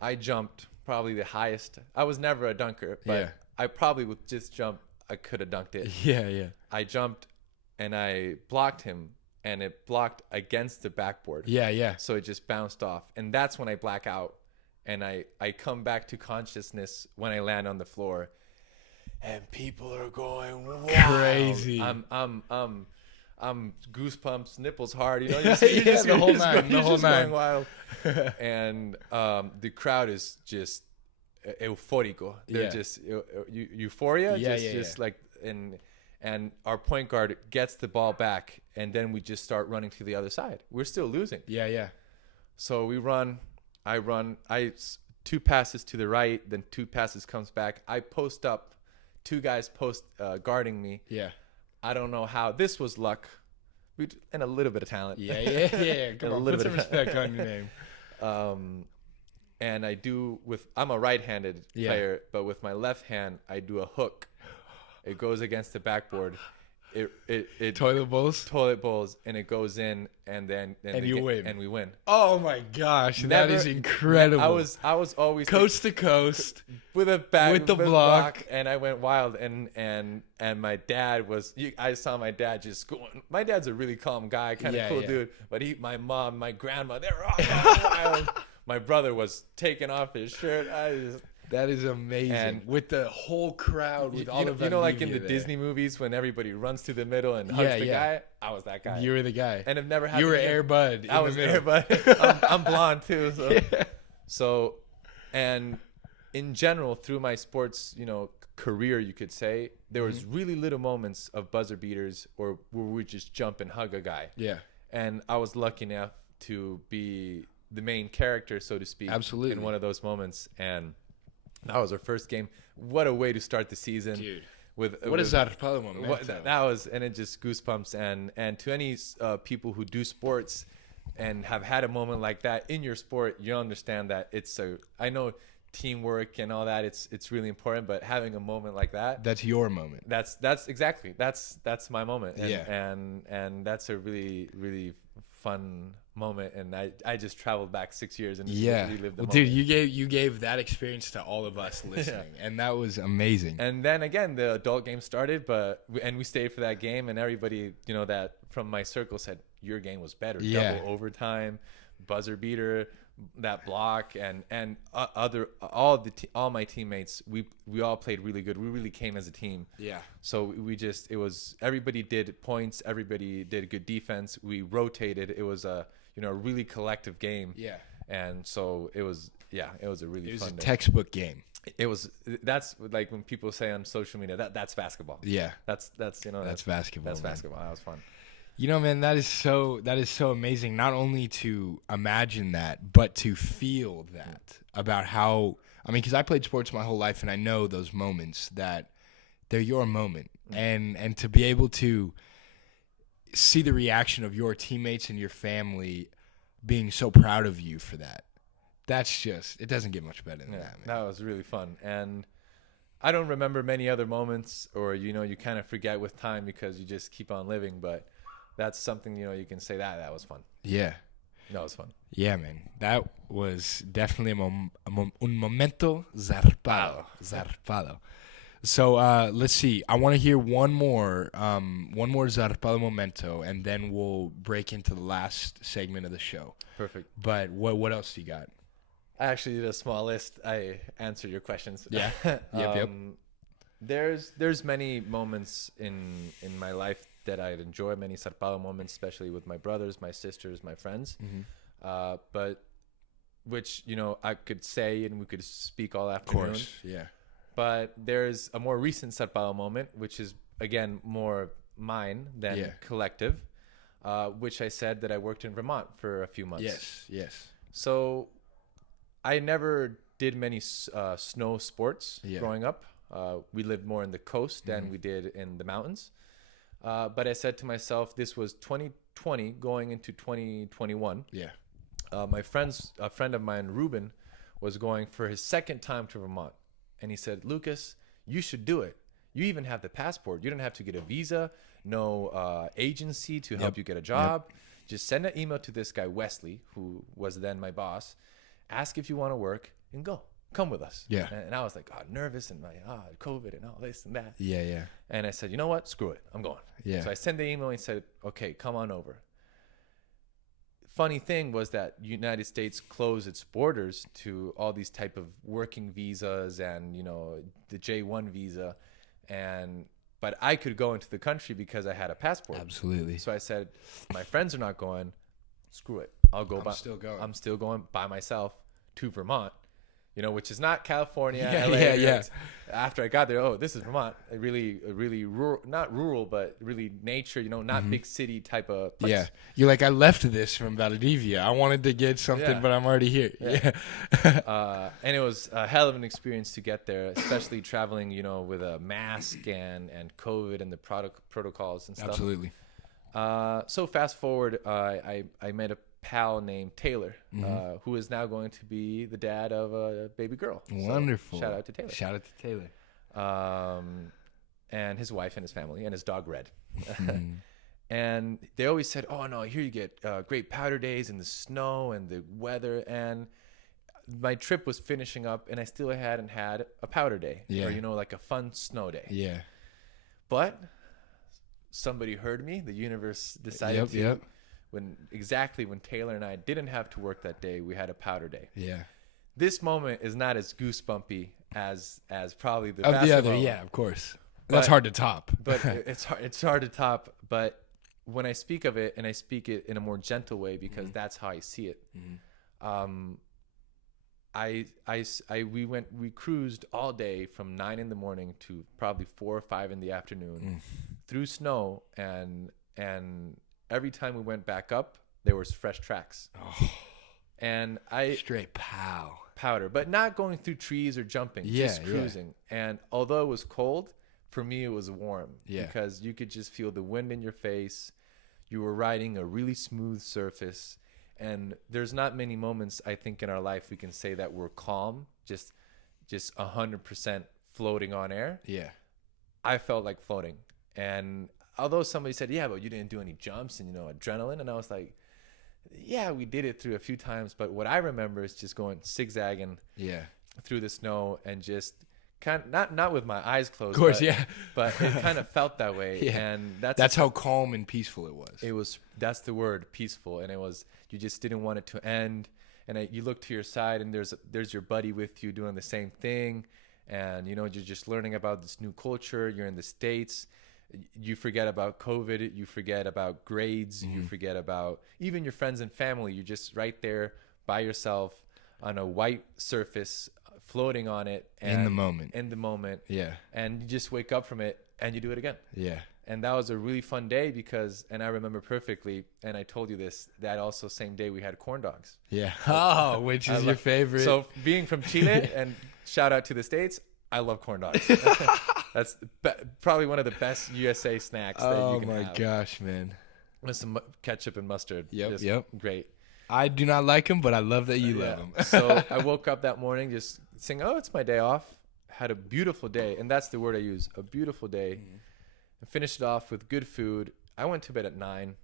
I jumped probably the highest. I was never a dunker, but I probably with just jump I could have dunked it. Yeah. I jumped and I blocked him, and it blocked against the backboard. Yeah. So it just bounced off, and that's when I black out. And I come back to consciousness when I land on the floor, and people are going wild. Crazy. I'm goosebumps, nipples hard. You see the whole nine. Going wild. And the crowd is just euforico. They're just euphoria. Just like and our point guard gets the ball back, and then we just start running to the other side. We're still losing. Yeah. So we run. I run. 2 passes to the right, then 2 passes comes back. I post up, 2 guys guarding me. Yeah. I don't know how. This was luck, and a little bit of talent. Yeah. Come on, put some respect on your name. And I'm a right-handed player, but with my left hand, I do a hook. It goes against the backboard. It toilet bowls, and it goes in, and you win, and we win. Oh my gosh, that is incredible! I was always coast to coast with a block, and I went wild. And my dad was. I saw my dad just going. My dad's a really calm guy, kind of cool dude. But my mom, my grandma, they were all wild. My brother was taking off his shirt. That is amazing. And with the whole crowd, with all of them. You know, like in the Disney movies when everybody runs through the middle and hugs the guy? I was that guy. You were the guy. And I've never had. You were Air Bud. I was Air Bud. I'm blonde too. So, and in general, through my sports, career, you could say, there was really little moments of buzzer beaters or where we just jump and hug a guy. Yeah. And I was lucky enough to be the main character, so to speak. Absolutely. In one of those moments. And that was our first game. What a way to start the season. Dude. What is Zarpado moment? That was, and it just goosebumps. And to any people who do sports and have had a moment like that in your sport, you understand that I know teamwork and all that, it's really important, but having a moment like that. That's your moment. That's exactly. That's my moment. And that's a really, really fun moment, and I just traveled back 6 years and just relived the moment. Dude, you gave that experience to all of us listening, and that was amazing. And then again, the adult game started, we stayed for that game, and everybody that from my circle said your game was better. Double overtime, buzzer beater, that block, and all my teammates, we all played really good. We really came as a team. Yeah. So everybody did points, everybody did good defense. We rotated. It was a really collective game. Yeah. And so it was a really fun day. Textbook game. That's like when people say on social media that's basketball. Yeah. That's basketball. That's basketball. That was fun. Man, that is so amazing. Not only to imagine that, but to feel that about how. Because I played sports my whole life, and I know those moments that they're your moment, and to be able to see the reaction of your teammates and your family being so proud of you for that. That's just, it doesn't get much better than that, man. That was really fun. And I don't remember many other moments, or you kind of forget with time because you just keep on living, but that's something you can say that was fun. Yeah. That was fun. Yeah, man. That was definitely un momento zarpado. So let's see. I want to hear one more Zarpado momento, and then we'll break into the last segment of the show. Perfect. But what else do you got? I actually did a small list. I answered your questions. Yeah. Yep. There's many moments in my life that I'd enjoy, many Zarpado moments, especially with my brothers, my sisters, my friends. Mm-hmm. But which I could say and we could speak all afternoon. Of course. Yeah. But there's a more recent Zarpado moment, which is, again, more mine than collective, which I said that I worked in Vermont for a few months. Yes. So I never did many snow sports growing up. We lived more in the coast than we did in the mountains. But I said to myself, this was 2020 going into 2021. Yeah. A friend of mine, Ruben, was going for his second time to Vermont. And he said, Lucas, you should do it. You even have the passport. You don't have to get a visa, no agency to help you get a job. Just send an email to this guy, Wesley, who was then my boss. Ask if you want to work and go. Come with us. Yeah. And I was like, nervous and like, COVID and all this and that. Yeah. And I said, you know what? Screw it. I'm going. Yeah. So I sent the email and said, okay, come on over. Funny thing was that United States closed its borders to all these type of working visas and, the J1 visa. But I could go into the country because I had a passport. Absolutely. So I said, my friends are not going. Screw it. I'll go. I'm still going. I'm still going by myself to Vermont. which is not California. Yeah, LA, yeah. After I got there, oh, this is Vermont. A really rural, not rural, but really nature, not big city type of place. Yeah. You're like, I left this from Valdivia. I wanted to get something, but I'm already here. Yeah. And it was a hell of an experience to get there, especially traveling, with a mask and COVID and the protocols and stuff. Absolutely. So fast forward, I met a pal named Taylor, who is now going to be the dad of a baby girl. Wonderful. So, shout out to Taylor. Shout out to Taylor. And his wife and his family and his dog Red. And they always said, oh no, here you get great powder days and the snow and the weather. And my trip was finishing up and I still hadn't had a powder day or, like a fun snow day. Yeah. But somebody heard me. The universe decided to. When Taylor and I didn't have to work that day, we had a powder day. Yeah. This moment is not as goosebumpy as probably the other. Yeah, of course. That's hard to top. But it's hard to top. But when I speak of it, and I speak it in a more gentle way because that's how I see it. We cruised all day from 9 a.m. to probably 4 or 5 p.m. through snow, and every time we went back up, there was fresh tracks. Oh, and straight powder, but not going through trees or jumping, just cruising. And although it was cold, for me it was warm because you could just feel the wind in your face. You were riding a really smooth surface, and there's not many moments I think in our life we can say that we're calm, just 100% floating on air. Yeah, I felt like floating, and although somebody said, yeah, but you didn't do any jumps and, adrenaline. And I was like, yeah, we did it through a few times. But what I remember is just going zigzagging through the snow and just kind of, not with my eyes closed. Of course, but it kind of felt that way. Yeah. And that's how calm and peaceful it was. That's the word, peaceful. And you just didn't want it to end. And you look to your side and there's your buddy with you doing the same thing. And, you're just learning about this new culture. You're in the States. You forget about COVID, you forget about grades, you forget about even your friends and family. You're just right there by yourself on a white surface, floating on it. And in the moment. Yeah. And you just wake up from it and you do it again. Yeah. And that was a really fun day and I remember perfectly, and I told you this, that also same day we had corn dogs. Yeah. Oh, which is your favorite? So being from Chile and shout out to the States, I love corn dogs. That's probably one of the best USA snacks that you can have. Oh my gosh, man. With some ketchup and mustard. Yep. Great. I do not like them, but I love that you love them. So I woke up that morning just saying, oh, it's my day off. Had a beautiful day. And that's the word I use, a beautiful day. And finished it off with good food. I went to bed at 9,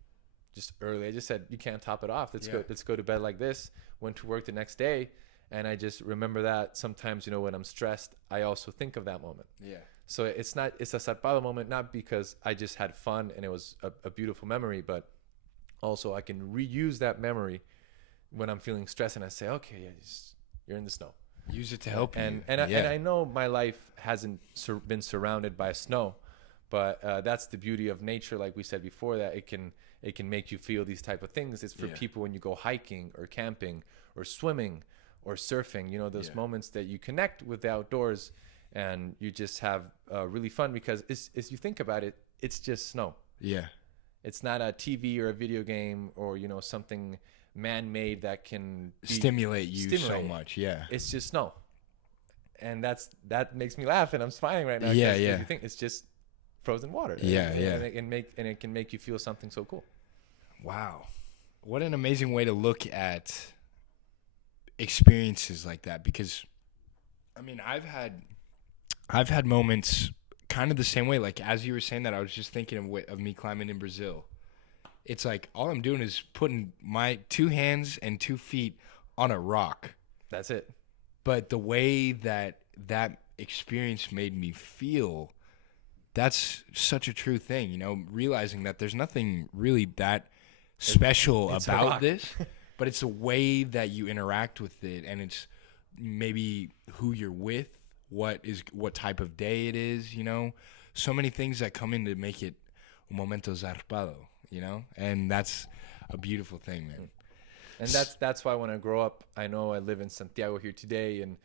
just early. I just said, you can't top it off. Let's go to bed like this. Went to work the next day. And I just remember that sometimes, when I'm stressed, I also think of that moment. Yeah. So it's a Zarpado moment, not because I just had fun and it was a beautiful memory, but also I can reuse that memory when I'm feeling stressed and I say, okay, you're in the snow. Use it to help you. And I know my life hasn't been surrounded by snow, but that's the beauty of nature. Like we said before, that it can make you feel these type of things. It's for people when you go hiking or camping or swimming or surfing, those moments that you connect with the outdoors. And you just have really fun because as you think about it, it's just snow. Yeah. It's not a TV or a video game or, something man-made that can stimulate you so much. Yeah. It's just snow. And that makes me laugh and I'm smiling right now. Yeah. You think it's just frozen water. Yeah. And it can make you feel something so cool. Wow. What an amazing way to look at experiences like that, because I mean, I've had moments kind of the same way. Like, as you were saying that, I was just thinking of me climbing in Brazil. It's like all I'm doing is putting my 2 hands and 2 feet on a rock. That's it. But the way that experience made me feel, that's such a true thing, realizing that there's nothing really that special about this, but it's a way that you interact with it, and it's maybe who you're with, what type of day it is, so many things that come in to make it momentos Zarpado, and that's a beautiful thing, man. And that's why when I grow up, I know I live in Santiago here today, and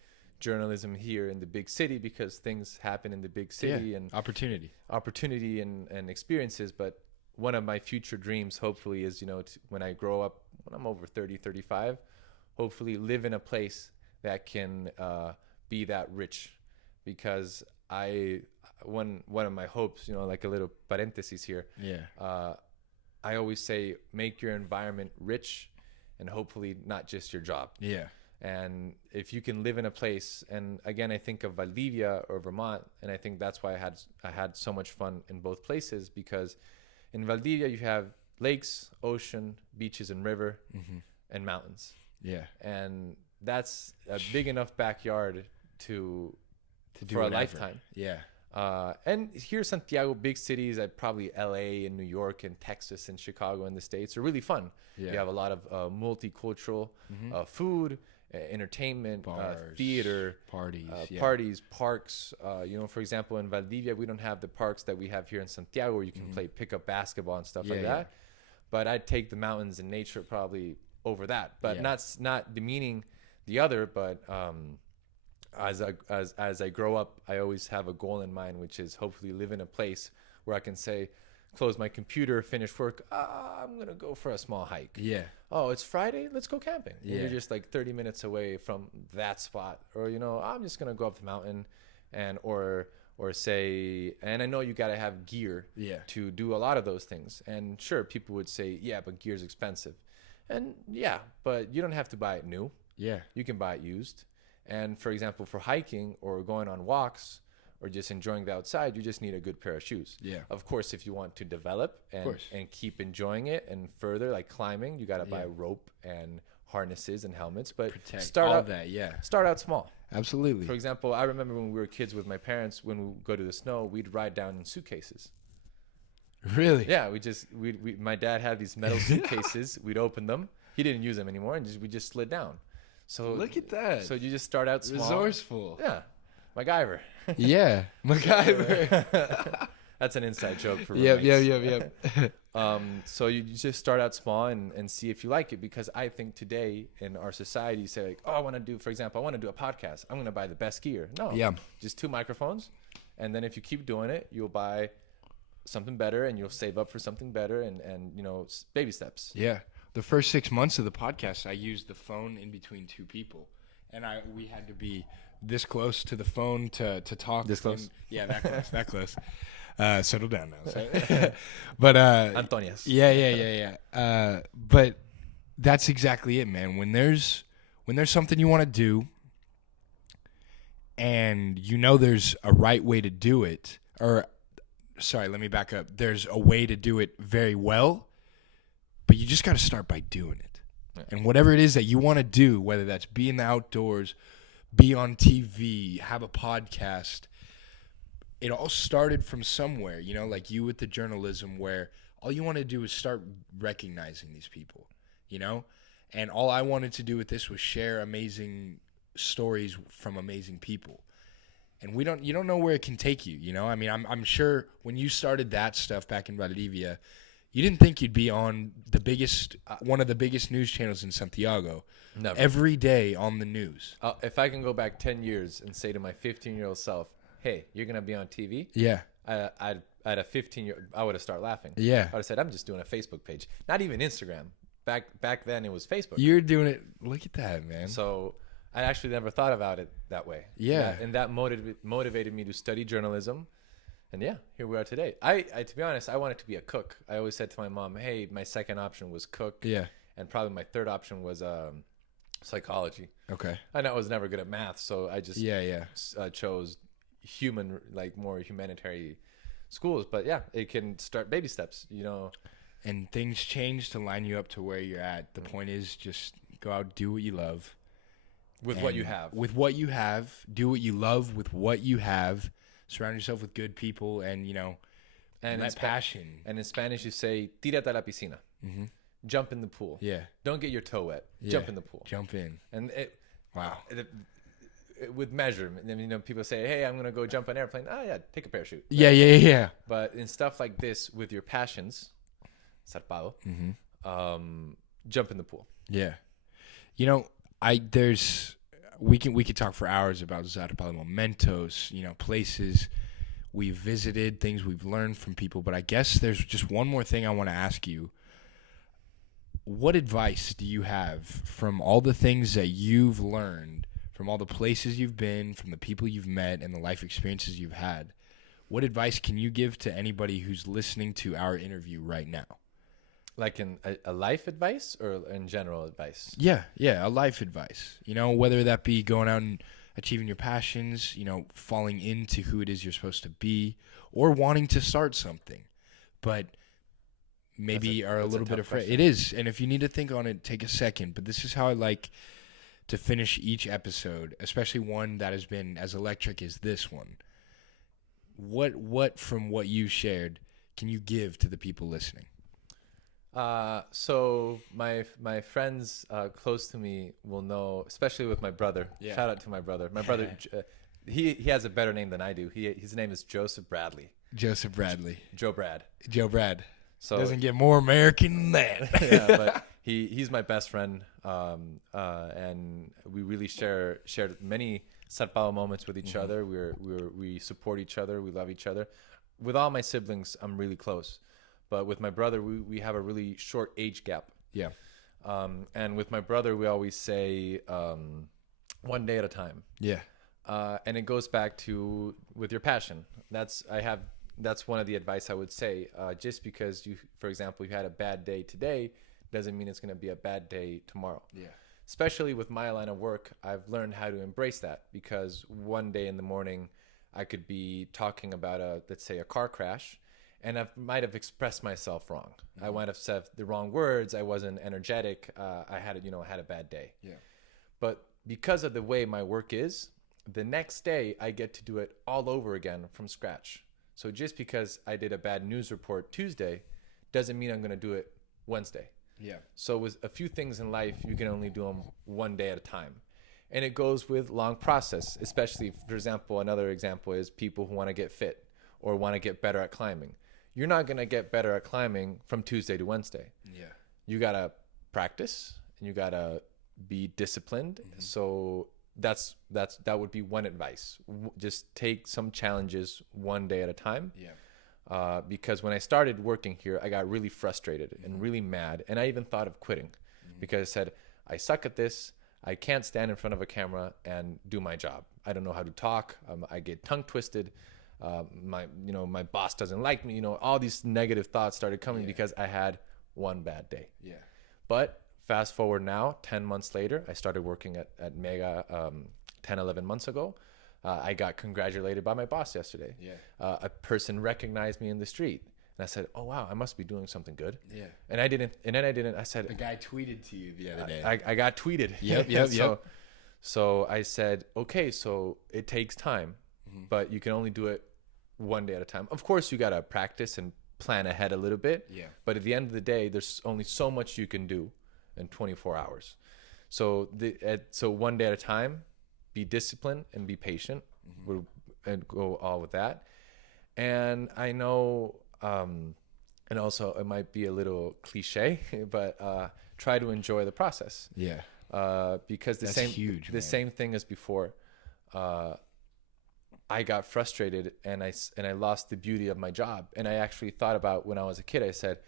journalism here in the big city because things happen in the big city and opportunity and experiences. But one of my future dreams, hopefully, is, when I grow up, when I'm over 30, 35, hopefully live in a place that can be that rich. Because one of my hopes, like a little parenthesis here. Yeah. I always say, make your environment rich, and hopefully not just your job. Yeah. And if you can live in a place, and again, I think of Valdivia or Vermont, and I think that's why I had so much fun in both places, because in Valdivia you have lakes, ocean, beaches, and river, and mountains. Yeah. And that's a big enough backyard to do for a lifetime. Yeah. And here, Santiago, big cities, probably LA and New York and Texas and Chicago in the States are really fun. Yeah. You have a lot of multicultural food, entertainment, bars, theater, parties, parks. For example, in Valdivia, we don't have the parks that we have here in Santiago where you can play pickup basketball and stuff like that. Yeah. But I'd take the mountains and nature probably over that. But not demeaning the other, but as I grow up, I always have a goal in mind, which is hopefully live in a place where I can say, close my computer, finish work, I'm going to go for a small hike. Yeah. Oh, it's Friday, let's go camping. Yeah. And you're just like 30 minutes away from that spot. Or, I'm just going to go up the mountain or say, and I know you got to have gear to do a lot of those things. And sure, people would say, yeah, but gear's expensive. And yeah, but you don't have to buy it new. Yeah. You can buy it used. And for example, for hiking or going on walks or just enjoying the outside, you just need a good pair of shoes. Yeah. Of course, if you want to develop and keep enjoying it and further, like climbing, you got to buy rope and harnesses and helmets. But start out small. Absolutely. For example, I remember when we were kids with my parents, when we go to the snow, we'd ride down in suitcases. Really? Yeah. My dad had these metal suitcases. We'd open them. He didn't use them anymore, and we just slid down. So look at that. So you just start out small. Resourceful. Yeah. MacGyver. Yeah. MacGyver. That's an inside joke for roommates. Yep. So you just start out small and see if you like it, because I think today in our society, you say like, oh, I want to do a podcast. I'm going to buy the best gear. No. Yeah. Just 2 microphones. And then if you keep doing it, you'll buy something better and you'll save up for something better and baby steps. Yeah. The first 6 months of the podcast, I used the phone in between 2 people, and we had to be this close to the phone to talk. This close? Yeah, that close. Settle down now. So. But Antonias. Yeah. But that's exactly it, man. When there's something you want to do, and there's a right way to do it, or sorry, let me back up. There's a way to do it very well. But you just got to start by doing it. Yeah. And whatever it is that you want to do, whether that's be in the outdoors, be on TV, have a podcast, it all started from somewhere, like you with the journalism, where all you want to do is start recognizing these people, And all I wanted to do with this was share amazing stories from amazing people. And you don't know where it can take you, I mean, I'm sure when you started that stuff back in Valdivia, you didn't think you'd be on one of the biggest news channels in Santiago. Never. Every day on the news. If I can go back 10 years and say to my 15-year-old self, hey, you're going to be on TV? Yeah. At a 15-year, I would have started laughing. Yeah. I would have said, I'm just doing a Facebook page. Not even Instagram. Back then it was Facebook. You're doing it. Look at that, man. So I actually never thought about it that way. Yeah. And that motivated me to study journalism. And yeah, here we are today. I to be honest, I wanted to be a cook. I always said to my mom, hey, my second option was cook. Yeah. And probably my third option was psychology. Okay. I know I was never good at math, so I just chose more humanitarian schools. But yeah, it can start baby steps, And things change to line you up to where you're at. The point is just go out, do what you love. With what you have. With what you have. Do what you love with what you have. Surround yourself with good people and, and that passion. And in Spanish, you say, tírate a la piscina. Mm-hmm. Jump in the pool. Yeah. Don't get your toe wet. Yeah. Jump in the pool. Jump in. And with measurement. And, people say, hey, I'm going to go jump on an airplane. Oh, yeah, take a parachute. Right? Yeah. But in stuff like this, with your passions, Zarpado, jump in the pool. Yeah. we could talk for hours about Zarpado, momentos, places we've visited, things we've learned from people. But I guess there's just one more thing I want to ask you. What advice do you have from all the things that you've learned, from all the places you've been, from the people you've met, and the life experiences you've had? What advice can you give to anybody who's listening to our interview right now? Like in a life advice or in general advice? Yeah, a life advice. Whether that be going out and achieving your passions, falling into who it is you're supposed to be, or wanting to start something, but maybe are a little bit afraid. Question. It is, and if you need to think on it, take a second. But this is how I like to finish each episode, especially one that has been as electric as this one. What from what you shared can you give to the people listening? So my friends close to me will know, especially with my brother. Yeah. Shout out to my brother. My brother, he has a better name than I do. His name is Joseph Bradley. Joseph Bradley. Joe Brad. So doesn't get more American than that. Yeah, but he's my best friend, and we really shared many Zarpado moments with each other. We support each other. We love each other. With all my siblings, I'm really close. But with my brother, we have a really short age gap. Yeah. And with my brother, we always say one day at a time. Yeah. And it goes back to with your passion. That's one of the advice I would say. Just because for example, you had a bad day today doesn't mean it's going to be a bad day tomorrow. Yeah. Especially with my line of work, I've learned how to embrace that, because one day in the morning I could be talking about let's say a car crash, and I might have expressed myself wrong. I might have said the wrong words. I wasn't energetic. I had a bad day. Yeah. But because of the way my work is, the next day I get to do it all over again from scratch. So just because I did a bad news report Tuesday doesn't mean I'm going to do it Wednesday. Yeah. So with a few things in life, you can only do them one day at a time. And it goes with long process, especially, for example, another example is people who want to get fit or want to get better at climbing. You're not going to get better at climbing from Tuesday to Wednesday. Yeah. You got to practice and you got to be disciplined. So that would be one advice. Just take some challenges one day at a time. Yeah. Because when I started working here, I got really frustrated and really mad. And I even thought of quitting because I said, I suck at this. I can't stand in front of a camera and do my job. I don't know how to talk. I get tongue twisted. My boss doesn't like me. All these negative thoughts started coming because I had one bad day. Yeah. But fast forward now, 10 months later, I started working at Mega 10, 11 months ago. I got congratulated by my boss yesterday. Yeah. A person recognized me in the street. And I said, oh, wow, I must be doing something good. Yeah. And I didn't. I said. The guy tweeted to you the other day. I got tweeted. Yep. So I said, okay, so it takes time, but you can only do it one day at a time. Of course, you got to practice and plan ahead a little bit. Yeah. But at the end of the day, there's only so much you can do in 24 hours. So one day at a time, be disciplined and be patient, and go all with that. And I know, and also it might be a little cliche, but try to enjoy the process. Yeah. Because That's huge, the same thing as before. I got frustrated and I lost the beauty of my job. And I actually thought about when I was a kid, I said,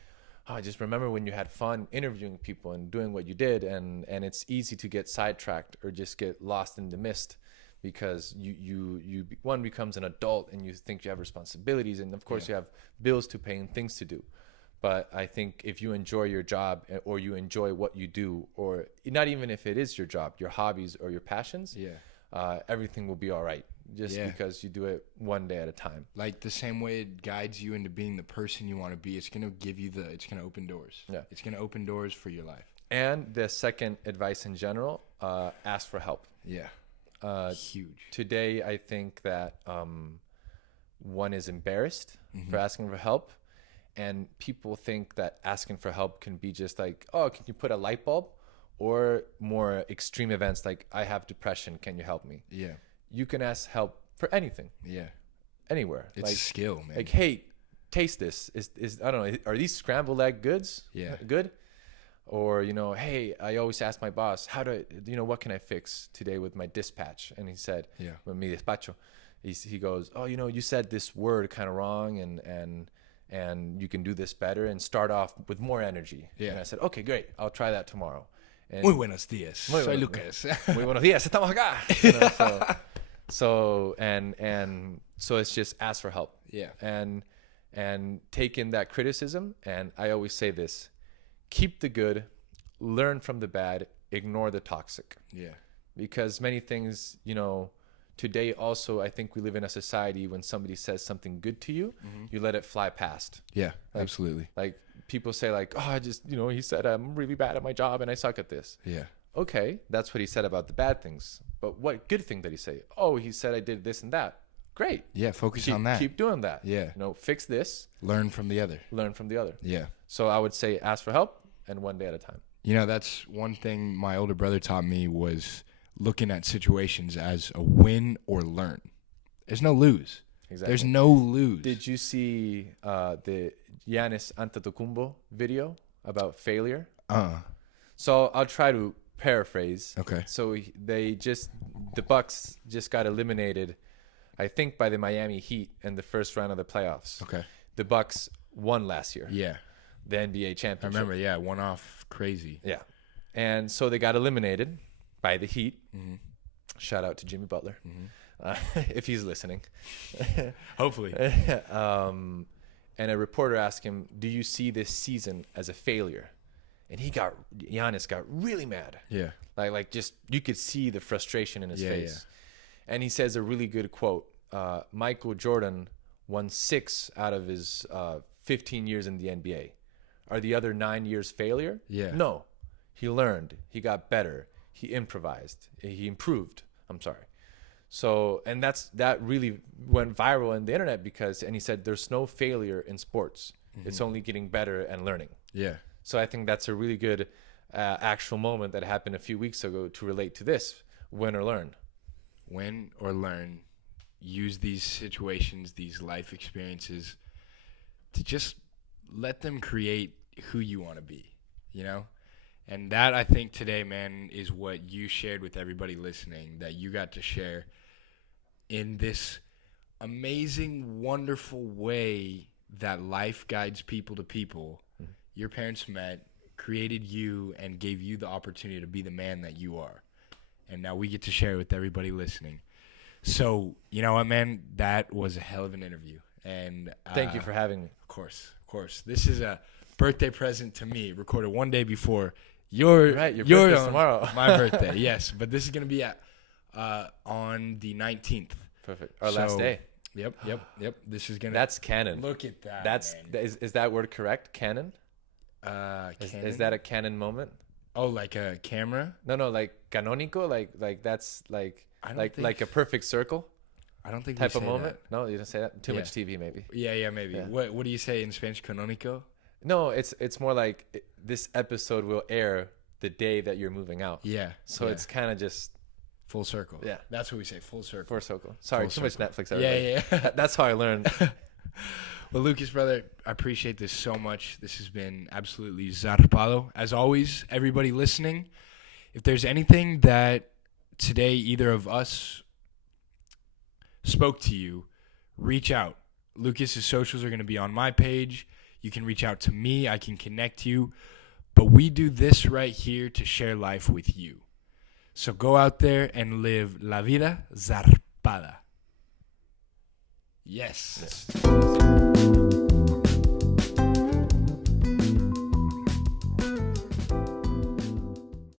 I just remember when you had fun interviewing people and doing what you did, and it's easy to get sidetracked or just get lost in the mist because you one becomes an adult and you think you have responsibilities, and of course you have bills to pay and things to do. But I think if you enjoy your job or you enjoy what you do, or not even if it is your job, your hobbies or your passions, everything will be all right. Just because you do it one day at a time. Like the same way it guides you into being the person you want to be, it's going to give you it's going to open doors. Yeah. It's going to open doors for your life. And the second advice in general, ask for help. Yeah. Huge. Today, I think that one is embarrassed for asking for help. And people think that asking for help can be just like, oh, can you put a light bulb? Or more extreme events like, I have depression, can you help me? Yeah. You can ask help for anything. Yeah. Anywhere. It's a skill, man. Like, hey, taste this. Is I don't know, are these scrambled egg goods? Yeah. Good? Or, hey, I always ask my boss, what can I fix today with my dispatch? And he said, with mi despacho, he goes, oh, you said this word kind of wrong, and you can do this better and start off with more energy. Yeah. And I said, okay, great. I'll try that tomorrow. And Muy buenos días. Soy Lucas. Muy buenos días. Estamos acá. So it's just ask for help. Yeah. And take in that criticism. And I always say this, keep the good, learn from the bad, ignore the toxic. Yeah. Because many things, today also, I think we live in a society when somebody says something good to you, you let it fly past. Yeah, absolutely. Like people say like, oh, I just, he said I'm really bad at my job and I suck at this. Yeah. Okay, that's what he said about the bad things. But what good thing did he say? Oh, he said I did this and that. Great. Yeah, focus on that. Keep doing that. Yeah. Fix this. Learn from the other. Yeah. So I would say ask for help and one day at a time. That's one thing my older brother taught me was looking at situations as a win or learn. There's no lose. Exactly. There's no lose. Did you see the Giannis Antetokounmpo video about failure? So I'll try to paraphrase. Okay. So the Bucks just got eliminated, I think, by the Miami Heat in the first round of the playoffs. Okay. The Bucks won last year. Yeah. The NBA championship. I remember, yeah, one off crazy. Yeah. And so they got eliminated by the Heat. Mm-hmm. Shout out to Jimmy Butler, if he's listening. Hopefully. And a reporter asked him, do you see this season as a failure? And Giannis got really mad. Yeah. Like just, you could see the frustration in his face. Yeah. And he says a really good quote. Michael Jordan won 6 out of his 15 years in the NBA. Are the other 9 years failure? Yeah. No. He learned. He got better. He improvised. He improved. I'm sorry. So, and that really went viral on the internet and he said there's no failure in sports. It's only getting better and learning. Yeah. So I think that's a really good actual moment that happened a few weeks ago to relate to this. Win or learn. Win or learn. Use these situations, these life experiences to just let them create who you want to be, And that, I think, today, man, is what you shared with everybody listening, that you got to share in this amazing, wonderful way that life guides people to people. Your parents met, created you, and gave you the opportunity to be the man that you are. And now we get to share it with everybody listening. So, you know what, man? That was a hell of an interview. And thank you for having me. Of course. This is a birthday present to me, recorded one day before your birthday's tomorrow. My birthday, yes. But this is going to be on the 19th. Perfect. Our last day. Yep. This is going to... That's canon. Look at that, man. Is that word correct? Canon? Is that a canon moment? Oh, like a camera? No, like canonico, like that's like a perfect circle. I don't think type we of say moment. That. No, you don't say that. Too much TV, maybe. Yeah, maybe. Yeah. What do you say in Spanish? Canonico? No, it's more like this episode will air the day that you're moving out. Yeah. So it's kind of just full circle. Yeah, that's what we say. Full circle. Full circle. Sorry, full too circle. Much Netflix. Everybody. Yeah. That's how I learned. Well, Lucas, brother, I appreciate this so much. This has been absolutely Zarpado. As always, everybody listening, if there's anything that today either of us spoke to you, reach out. Lucas's socials are going to be on my page. You can reach out to me. I can connect you. But we do this right here to share life with you. So go out there and live la vida zarpada. Yes.